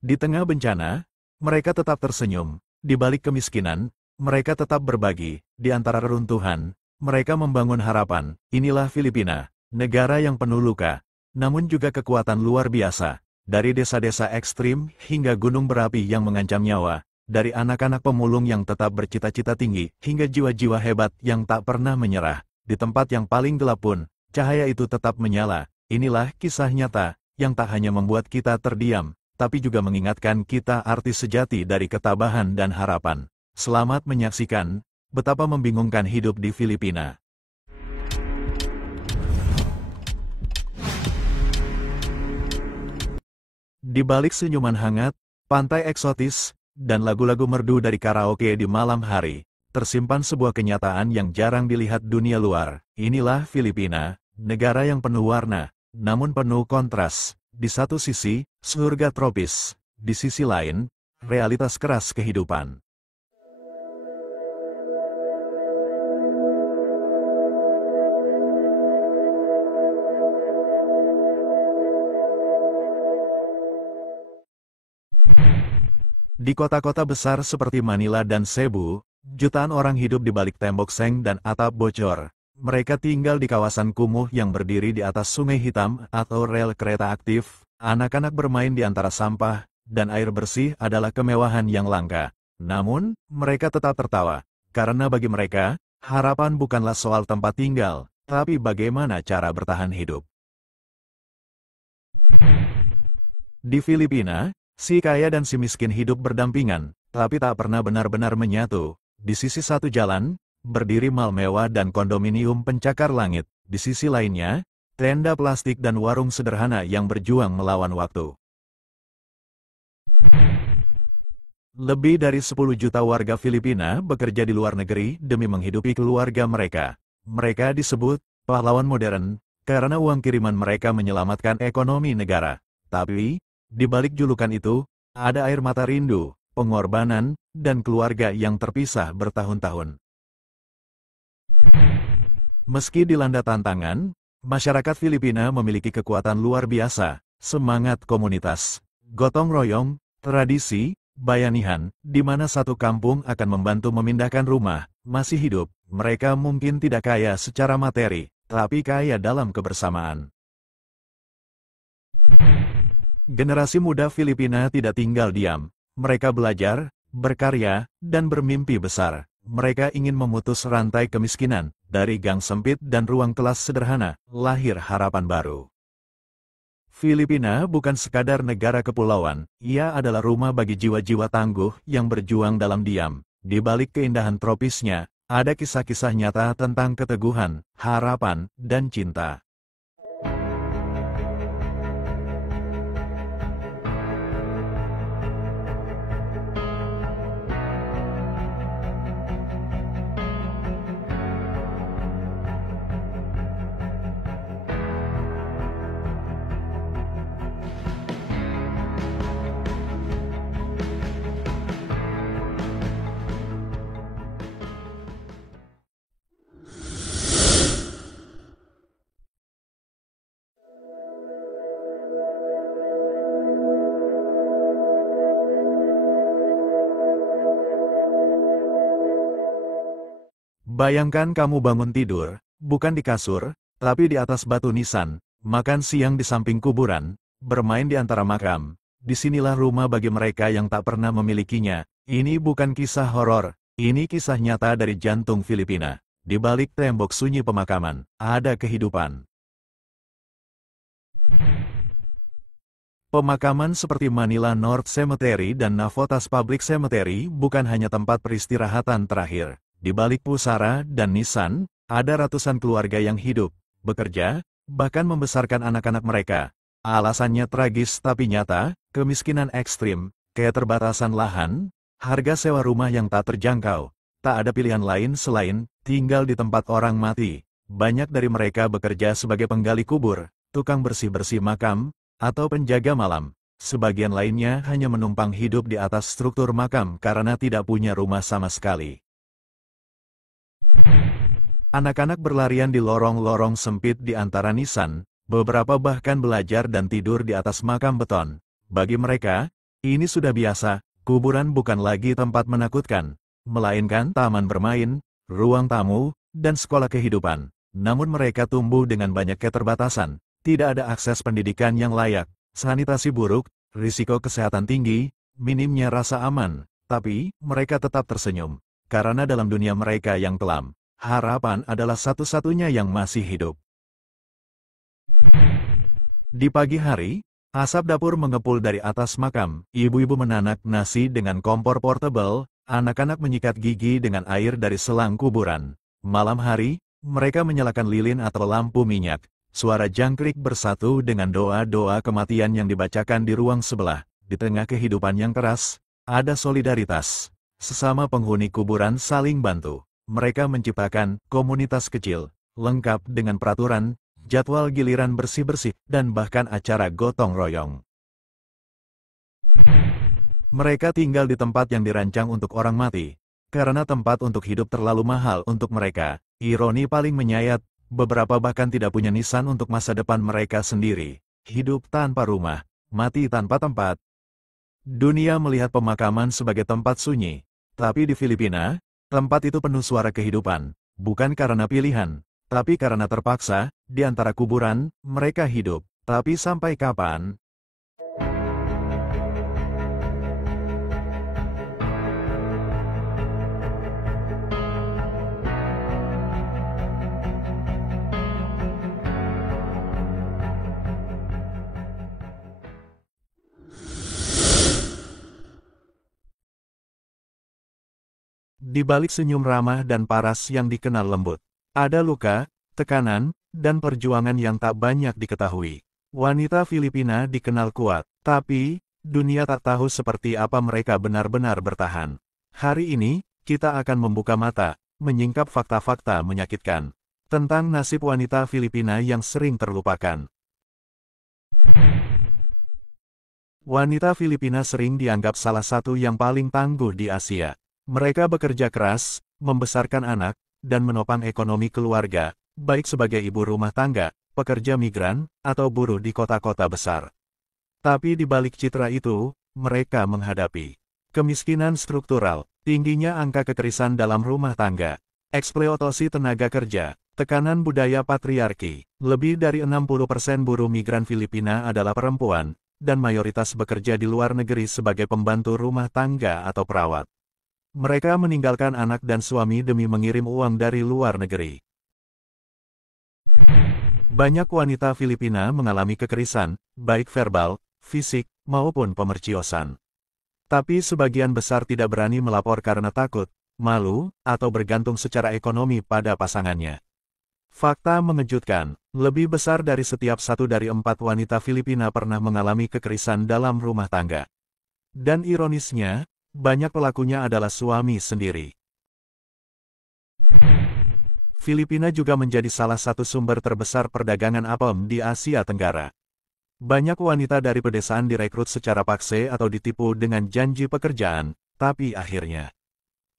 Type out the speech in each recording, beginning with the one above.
Di tengah bencana, mereka tetap tersenyum. Di balik kemiskinan, mereka tetap berbagi. Di antara reruntuhan, mereka membangun harapan. Inilah Filipina, negara yang penuh luka, namun juga kekuatan luar biasa. Dari desa-desa ekstrim hingga gunung berapi yang mengancam nyawa, dari anak-anak pemulung yang tetap bercita-cita tinggi, hingga jiwa-jiwa hebat yang tak pernah menyerah. Di tempat yang paling gelap pun, cahaya itu tetap menyala. Inilah kisah nyata, yang tak hanya membuat kita terdiam, tapi juga mengingatkan kita arti sejati dari ketabahan dan harapan. Selamat menyaksikan betapa membingungkan hidup di Filipina. Di balik senyuman hangat, pantai eksotis, dan lagu-lagu merdu dari karaoke di malam hari, tersimpan sebuah kenyataan yang jarang dilihat dunia luar. Inilah Filipina, negara yang penuh warna, namun penuh kontras. Di satu sisi, surga tropis. Di sisi lain, realitas keras kehidupan. Di kota-kota besar seperti Manila dan Cebu, jutaan orang hidup di balik tembok seng dan atap bocor. Mereka tinggal di kawasan kumuh yang berdiri di atas sungai hitam atau rel kereta aktif. Anak-anak bermain di antara sampah, dan air bersih adalah kemewahan yang langka. Namun, mereka tetap tertawa, karena bagi mereka, harapan bukanlah soal tempat tinggal, tapi bagaimana cara bertahan hidup. Di Filipina, si kaya dan si miskin hidup berdampingan, tapi tak pernah benar-benar menyatu. Di sisi satu jalan, berdiri mal mewah dan kondominium pencakar langit. Di sisi lainnya, tenda plastik dan warung sederhana yang berjuang melawan waktu. Lebih dari 10 juta warga Filipina bekerja di luar negeri demi menghidupi keluarga mereka. Mereka disebut pahlawan modern, karena uang kiriman mereka menyelamatkan ekonomi negara. Tapi, di balik julukan itu, ada air mata rindu, pengorbanan, dan keluarga yang terpisah bertahun-tahun. Meski dilanda tantangan, masyarakat Filipina memiliki kekuatan luar biasa, semangat komunitas, gotong royong, tradisi, bayanihan, di mana satu kampung akan membantu memindahkan rumah, masih hidup. Mereka mungkin tidak kaya secara materi, tapi kaya dalam kebersamaan. Generasi muda Filipina tidak tinggal diam. Mereka belajar, berkarya, dan bermimpi besar. Mereka ingin memutus rantai kemiskinan. Dari gang sempit dan ruang kelas sederhana, lahir harapan baru. Filipina bukan sekadar negara kepulauan, ia adalah rumah bagi jiwa-jiwa tangguh yang berjuang dalam diam. Di balik keindahan tropisnya, ada kisah-kisah nyata tentang keteguhan, harapan, dan cinta. Bayangkan kamu bangun tidur, bukan di kasur, tapi di atas batu nisan, makan siang di samping kuburan, bermain di antara makam. Disinilah rumah bagi mereka yang tak pernah memilikinya. Ini bukan kisah horor, ini kisah nyata dari jantung Filipina. Di balik tembok sunyi pemakaman, ada kehidupan. Pemakaman seperti Manila North Cemetery dan Navotas Public Cemetery bukan hanya tempat peristirahatan terakhir. Di balik pusara dan nisan, ada ratusan keluarga yang hidup, bekerja, bahkan membesarkan anak-anak mereka. Alasannya tragis tapi nyata, kemiskinan ekstrim, keterbatasan lahan, harga sewa rumah yang tak terjangkau. Tak ada pilihan lain selain tinggal di tempat orang mati. Banyak dari mereka bekerja sebagai penggali kubur, tukang bersih-bersih makam, atau penjaga malam. Sebagian lainnya hanya menumpang hidup di atas struktur makam karena tidak punya rumah sama sekali. Anak-anak berlarian di lorong-lorong sempit di antara nisan, beberapa bahkan belajar dan tidur di atas makam beton. Bagi mereka, Ini sudah biasa, kuburan bukan lagi tempat menakutkan, melainkan taman bermain, ruang tamu, dan sekolah kehidupan. Namun mereka tumbuh dengan banyak keterbatasan, tidak ada akses pendidikan yang layak, sanitasi buruk, risiko kesehatan tinggi, minimnya rasa aman, tapi mereka tetap tersenyum, karena dalam dunia mereka yang kelam, harapan adalah satu-satunya yang masih hidup. Di pagi hari, asap dapur mengepul dari atas makam, ibu-ibu menanak nasi dengan kompor portable, anak-anak menyikat gigi dengan air dari selang kuburan. Malam hari, mereka menyalakan lilin atau lampu minyak, suara jangkrik bersatu dengan doa-doa kematian yang dibacakan di ruang sebelah. Di tengah kehidupan yang keras, ada solidaritas. Sesama penghuni kuburan saling bantu. Mereka menciptakan komunitas kecil, lengkap dengan peraturan, jadwal giliran bersih-bersih, dan bahkan acara gotong royong. Mereka tinggal di tempat yang dirancang untuk orang mati, karena tempat untuk hidup terlalu mahal untuk mereka. Ironi paling menyayat, beberapa bahkan tidak punya nisan untuk masa depan mereka sendiri. Hidup tanpa rumah, mati tanpa tempat. Dunia melihat pemakaman sebagai tempat sunyi, tapi di Filipina, tempat itu penuh suara kehidupan, bukan karena pilihan, tapi karena terpaksa. Di antara kuburan, mereka hidup. Tapi sampai kapan? Di balik senyum ramah dan paras yang dikenal lembut, ada luka, tekanan, dan perjuangan yang tak banyak diketahui. Wanita Filipina dikenal kuat, tapi dunia tak tahu seperti apa mereka benar-benar bertahan. Hari ini, kita akan membuka mata, menyingkap fakta-fakta menyakitkan tentang nasib wanita Filipina yang sering terlupakan. Wanita Filipina sering dianggap salah satu yang paling tangguh di Asia. Mereka bekerja keras, membesarkan anak, dan menopang ekonomi keluarga, baik sebagai ibu rumah tangga, pekerja migran, atau buruh di kota-kota besar. Tapi di balik citra itu, mereka menghadapi kemiskinan struktural, tingginya angka kekerasan dalam rumah tangga, eksploitasi tenaga kerja, tekanan budaya patriarki. Lebih dari 60% buruh migran Filipina adalah perempuan, dan mayoritas bekerja di luar negeri sebagai pembantu rumah tangga atau perawat. Mereka meninggalkan anak dan suami demi mengirim uang dari luar negeri. Banyak wanita Filipina mengalami kekerasan, baik verbal, fisik, maupun pemerciosan. Tapi sebagian besar tidak berani melapor karena takut, malu, atau bergantung secara ekonomi pada pasangannya. Fakta mengejutkan, lebih besar dari setiap 1 dari 4 wanita Filipina pernah mengalami kekerasan dalam rumah tangga. Dan ironisnya, banyak pelakunya adalah suami sendiri. Filipina juga menjadi salah satu sumber terbesar perdagangan apem di Asia Tenggara. Banyak wanita dari pedesaan direkrut secara paksa atau ditipu dengan janji pekerjaan, tapi akhirnya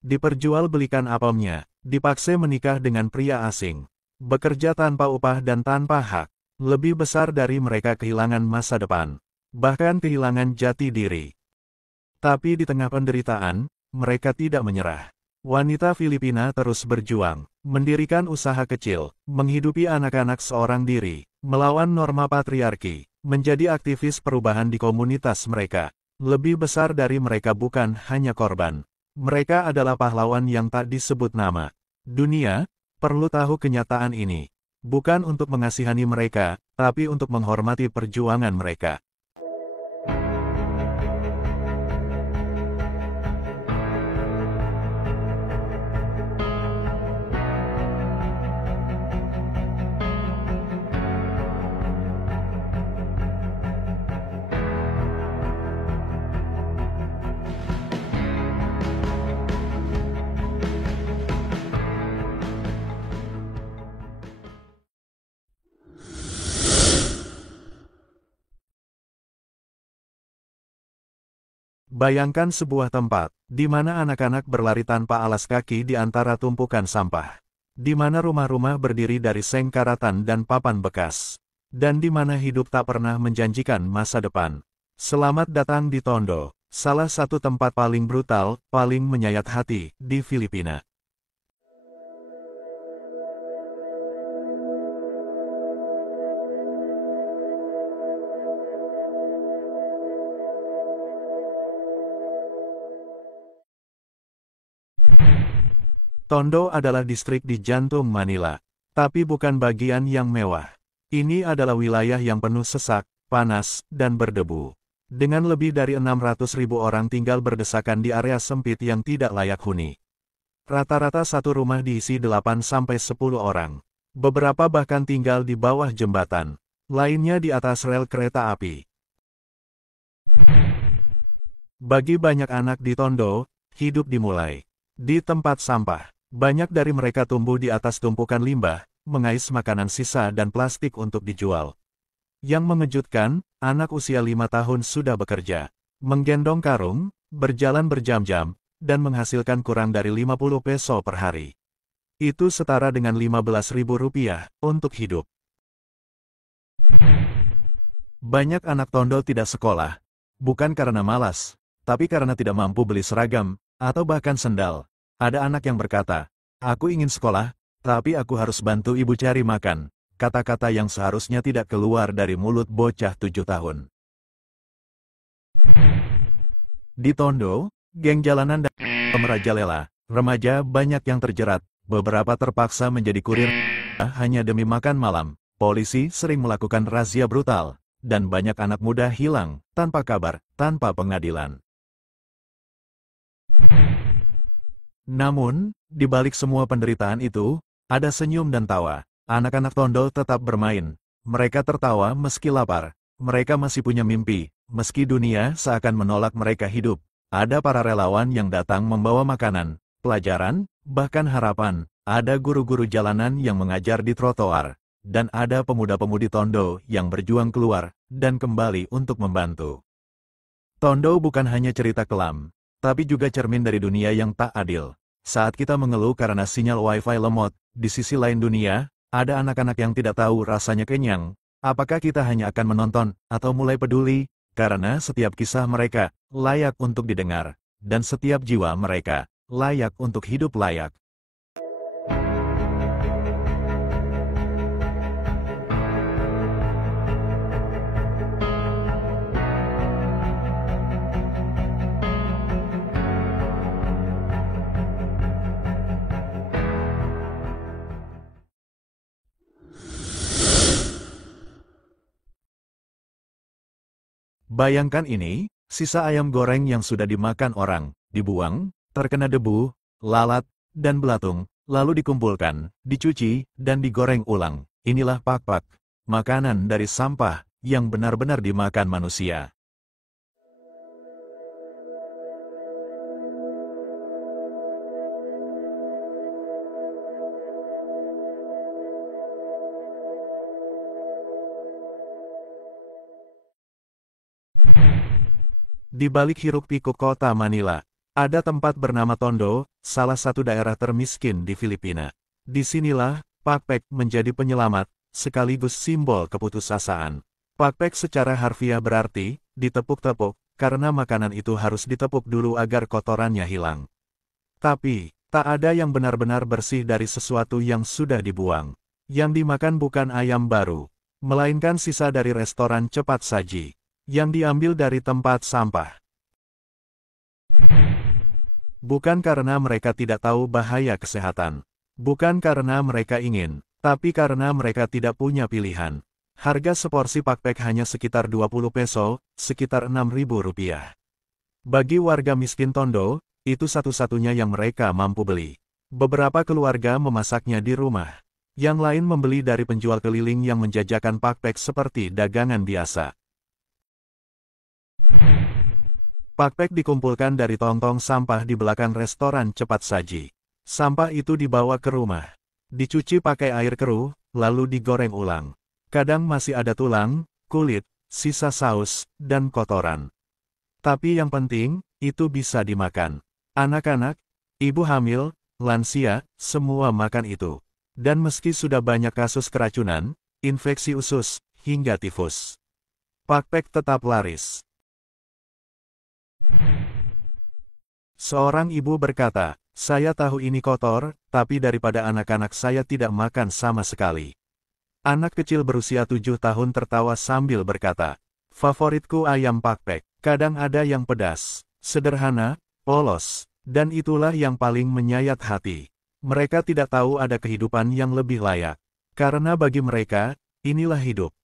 diperjualbelikan apemnya, dipaksa menikah dengan pria asing, bekerja tanpa upah dan tanpa hak. Lebih besar dari mereka kehilangan masa depan, bahkan kehilangan jati diri. Tapi di tengah penderitaan, mereka tidak menyerah. Wanita Filipina terus berjuang, mendirikan usaha kecil, menghidupi anak-anak seorang diri, melawan norma patriarki, menjadi aktivis perubahan di komunitas mereka. Lebih besar dari mereka bukan hanya korban. Mereka adalah pahlawan yang tak disebut nama. Dunia perlu tahu kenyataan ini. Bukan untuk mengasihani mereka, tapi untuk menghormati perjuangan mereka. Bayangkan sebuah tempat, di mana anak-anak berlari tanpa alas kaki di antara tumpukan sampah. Di mana rumah-rumah berdiri dari seng karatan dan papan bekas. Dan di mana hidup tak pernah menjanjikan masa depan. Selamat datang di Tondo, salah satu tempat paling brutal, paling menyayat hati, di Filipina. Tondo adalah distrik di jantung Manila, tapi bukan bagian yang mewah. Ini adalah wilayah yang penuh sesak, panas, dan berdebu. Dengan lebih dari 600.000 orang tinggal berdesakan di area sempit yang tidak layak huni. Rata-rata satu rumah diisi 8-10 orang. Beberapa bahkan tinggal di bawah jembatan, lainnya di atas rel kereta api. Bagi banyak anak di Tondo, hidup dimulai di tempat sampah. Banyak dari mereka tumbuh di atas tumpukan limbah, mengais makanan sisa dan plastik untuk dijual. Yang mengejutkan, anak usia 5 tahun sudah bekerja, menggendong karung, berjalan berjam-jam, dan menghasilkan kurang dari 50 peso per hari. Itu setara dengan Rp15.000 untuk hidup. Banyak anak Tondo tidak sekolah, bukan karena malas, tapi karena tidak mampu beli seragam, atau bahkan sendal. Ada anak yang berkata, "Aku ingin sekolah, tapi aku harus bantu ibu cari makan." Kata-kata yang seharusnya tidak keluar dari mulut bocah 7 tahun. Di Tondo, geng jalanan dan merajalela, remaja banyak yang terjerat, beberapa terpaksa menjadi kurir hanya demi makan malam. Polisi sering melakukan razia brutal, dan banyak anak muda hilang, tanpa kabar, tanpa pengadilan. Namun, di balik semua penderitaan itu, ada senyum dan tawa. Anak-anak Tondo tetap bermain. Mereka tertawa meski lapar. Mereka masih punya mimpi, meski dunia seakan menolak mereka hidup. Ada para relawan yang datang membawa makanan, pelajaran, bahkan harapan. Ada guru-guru jalanan yang mengajar di trotoar. Dan ada pemuda-pemudi Tondo yang berjuang keluar dan kembali untuk membantu. Tondo bukan hanya cerita kelam, tapi juga cermin dari dunia yang tak adil. Saat kita mengeluh karena sinyal Wi-Fi lemot, di sisi lain dunia, ada anak-anak yang tidak tahu rasanya kenyang. Apakah kita hanya akan menonton, atau mulai peduli? Karena setiap kisah mereka layak untuk didengar, dan setiap jiwa mereka layak untuk hidup layak. Bayangkan ini, sisa ayam goreng yang sudah dimakan orang, dibuang, terkena debu, lalat, dan belatung, lalu dikumpulkan, dicuci, dan digoreng ulang. Inilah pakpak, makanan dari sampah, yang benar-benar dimakan manusia. Di balik hiruk-pikuk kota Manila, ada tempat bernama Tondo, salah satu daerah termiskin di Filipina. Disinilah, pakpek menjadi penyelamat, sekaligus simbol keputusasaan. Pakpek secara harfiah berarti, ditepuk-tepuk, karena makanan itu harus ditepuk dulu agar kotorannya hilang. Tapi, tak ada yang benar-benar bersih dari sesuatu yang sudah dibuang. Yang dimakan bukan ayam baru, melainkan sisa dari restoran cepat saji yang diambil dari tempat sampah. Bukan karena mereka tidak tahu bahaya kesehatan. Bukan karena mereka ingin, tapi karena mereka tidak punya pilihan. Harga seporsi pakpek hanya sekitar 20 peso, sekitar Rp6.000. Bagi warga miskin Tondo, itu satu-satunya yang mereka mampu beli. Beberapa keluarga memasaknya di rumah. Yang lain membeli dari penjual keliling yang menjajakan pakpek seperti dagangan biasa. Pakpek dikumpulkan dari tong-tong sampah di belakang restoran cepat saji. Sampah itu dibawa ke rumah, dicuci pakai air keruh, lalu digoreng ulang. Kadang masih ada tulang, kulit, sisa saus, dan kotoran. Tapi yang penting, itu bisa dimakan. Anak-anak, ibu hamil, lansia, semua makan itu. Dan meski sudah banyak kasus keracunan, infeksi usus, hingga tifus, pakpek tetap laris. Seorang ibu berkata, saya tahu ini kotor, tapi daripada anak-anak saya tidak makan sama sekali. Anak kecil berusia 7 tahun tertawa sambil berkata, favoritku ayam pakpek, kadang ada yang pedas, sederhana, polos, dan itulah yang paling menyayat hati. Mereka tidak tahu ada kehidupan yang lebih layak. Karena bagi mereka, inilah hidup.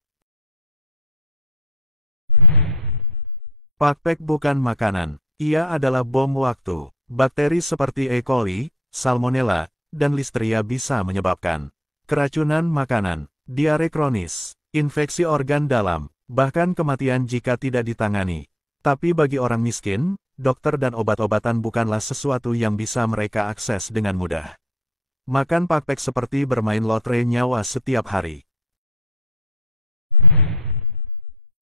Pakpek bukan makanan, ia adalah bom waktu. Bakteri seperti E. coli, Salmonella, dan Listeria bisa menyebabkan keracunan makanan, diare kronis, infeksi organ dalam, bahkan kematian jika tidak ditangani. Tapi bagi orang miskin, dokter dan obat-obatan bukanlah sesuatu yang bisa mereka akses dengan mudah. Makan pakpek seperti bermain lotre nyawa setiap hari.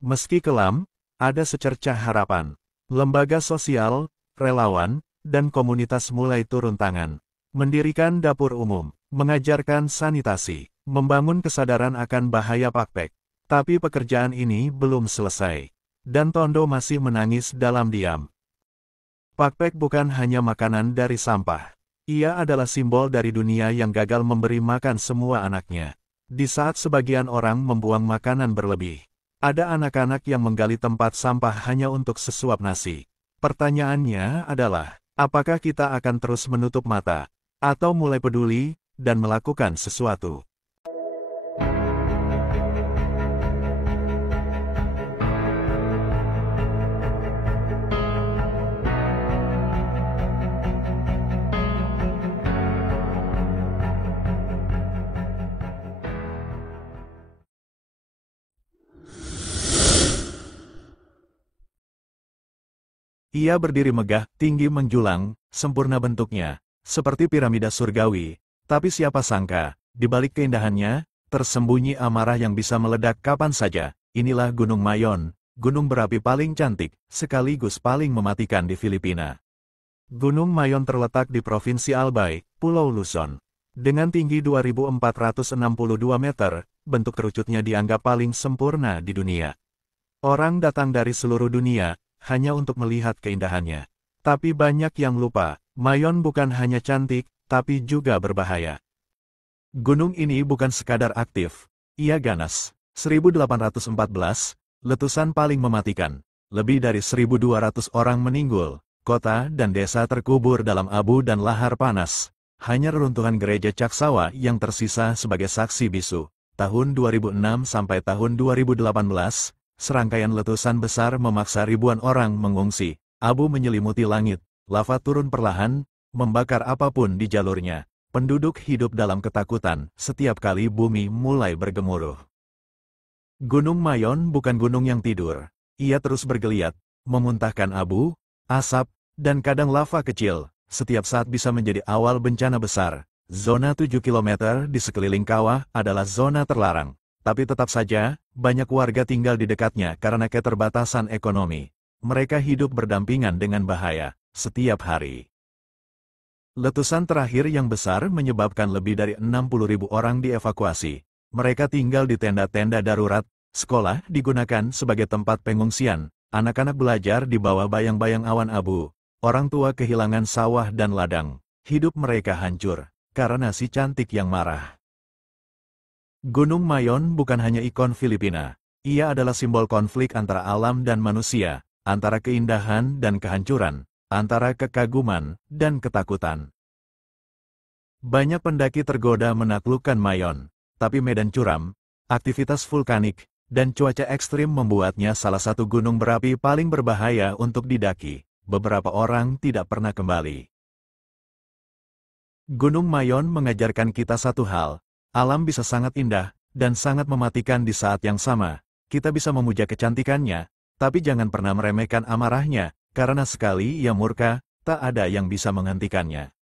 Meski kelam, ada secercah harapan. Lembaga sosial, relawan, dan komunitas mulai turun tangan. Mendirikan dapur umum, mengajarkan sanitasi, membangun kesadaran akan bahaya pakpek. Tapi pekerjaan ini belum selesai. Dan Tondo masih menangis dalam diam. Pakpek bukan hanya makanan dari sampah. Ia adalah simbol dari dunia yang gagal memberi makan semua anaknya. Di saat sebagian orang membuang makanan berlebih, ada anak-anak yang menggali tempat sampah hanya untuk sesuap nasi. Pertanyaannya adalah, apakah kita akan terus menutup mata, atau mulai peduli, dan melakukan sesuatu? Ia berdiri megah, tinggi menjulang, sempurna bentuknya, seperti piramida surgawi. Tapi siapa sangka, di balik keindahannya, tersembunyi amarah yang bisa meledak kapan saja. Inilah Gunung Mayon, gunung berapi paling cantik, sekaligus paling mematikan di Filipina. Gunung Mayon terletak di Provinsi Albay, Pulau Luzon. Dengan tinggi 2.462 meter, bentuk kerucutnya dianggap paling sempurna di dunia. Orang datang dari seluruh dunia, hanya untuk melihat keindahannya. Tapi banyak yang lupa, Mayon bukan hanya cantik, tapi juga berbahaya. Gunung ini bukan sekadar aktif, ia ganas. 1814, letusan paling mematikan. Lebih dari 1.200 orang meninggal, kota dan desa terkubur dalam abu dan lahar panas. Hanya reruntuhan gereja Caksawa yang tersisa sebagai saksi bisu. Tahun 2006 sampai tahun 2018, serangkaian letusan besar memaksa ribuan orang mengungsi. Abu menyelimuti langit, lava turun perlahan, membakar apapun di jalurnya. Penduduk hidup dalam ketakutan setiap kali bumi mulai bergemuruh. Gunung Mayon bukan gunung yang tidur. Ia terus bergeliat, memuntahkan abu, asap, dan kadang lava kecil. Setiap saat bisa menjadi awal bencana besar. Zona 7 km di sekeliling kawah adalah zona terlarang. Tapi tetap saja, banyak warga tinggal di dekatnya karena keterbatasan ekonomi. Mereka hidup berdampingan dengan bahaya, setiap hari. Letusan terakhir yang besar menyebabkan lebih dari 60.000 orang dievakuasi. Mereka tinggal di tenda-tenda darurat, sekolah digunakan sebagai tempat pengungsian, anak-anak belajar di bawah bayang-bayang awan abu, orang tua kehilangan sawah dan ladang. Hidup mereka hancur, karena si cantik yang marah. Gunung Mayon bukan hanya ikon Filipina. Ia adalah simbol konflik antara alam dan manusia, antara keindahan dan kehancuran, antara kekaguman dan ketakutan. Banyak pendaki tergoda menaklukkan Mayon, tapi medan curam, aktivitas vulkanik, dan cuaca ekstrim membuatnya salah satu gunung berapi paling berbahaya untuk didaki. Beberapa orang tidak pernah kembali. Gunung Mayon mengajarkan kita satu hal. Alam bisa sangat indah, dan sangat mematikan di saat yang sama. Kita bisa memuja kecantikannya, tapi jangan pernah meremehkan amarahnya, karena sekali ia murka, tak ada yang bisa menghentikannya.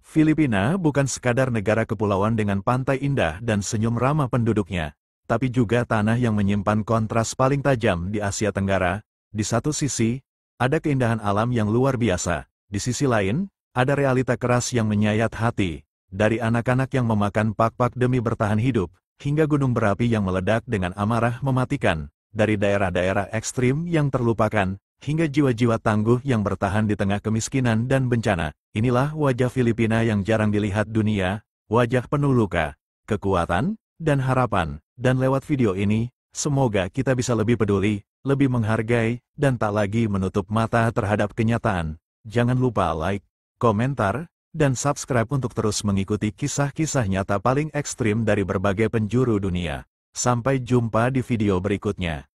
Filipina bukan sekadar negara kepulauan dengan pantai indah dan senyum ramah penduduknya, tapi juga tanah yang menyimpan kontras paling tajam di Asia Tenggara. Di satu sisi, ada keindahan alam yang luar biasa. Di sisi lain, ada realita keras yang menyayat hati. Dari anak-anak yang memakan pak-pak demi bertahan hidup, hingga gunung berapi yang meledak dengan amarah mematikan. Dari daerah-daerah ekstrim yang terlupakan, hingga jiwa-jiwa tangguh yang bertahan di tengah kemiskinan dan bencana. Inilah wajah Filipina yang jarang dilihat dunia, wajah penuh luka, kekuatan, dan harapan. Dan lewat video ini, semoga kita bisa lebih peduli, lebih menghargai, dan tak lagi menutup mata terhadap kenyataan. Jangan lupa like, komentar, dan subscribe untuk terus mengikuti kisah-kisah nyata paling ekstrim dari berbagai penjuru dunia. Sampai jumpa di video berikutnya.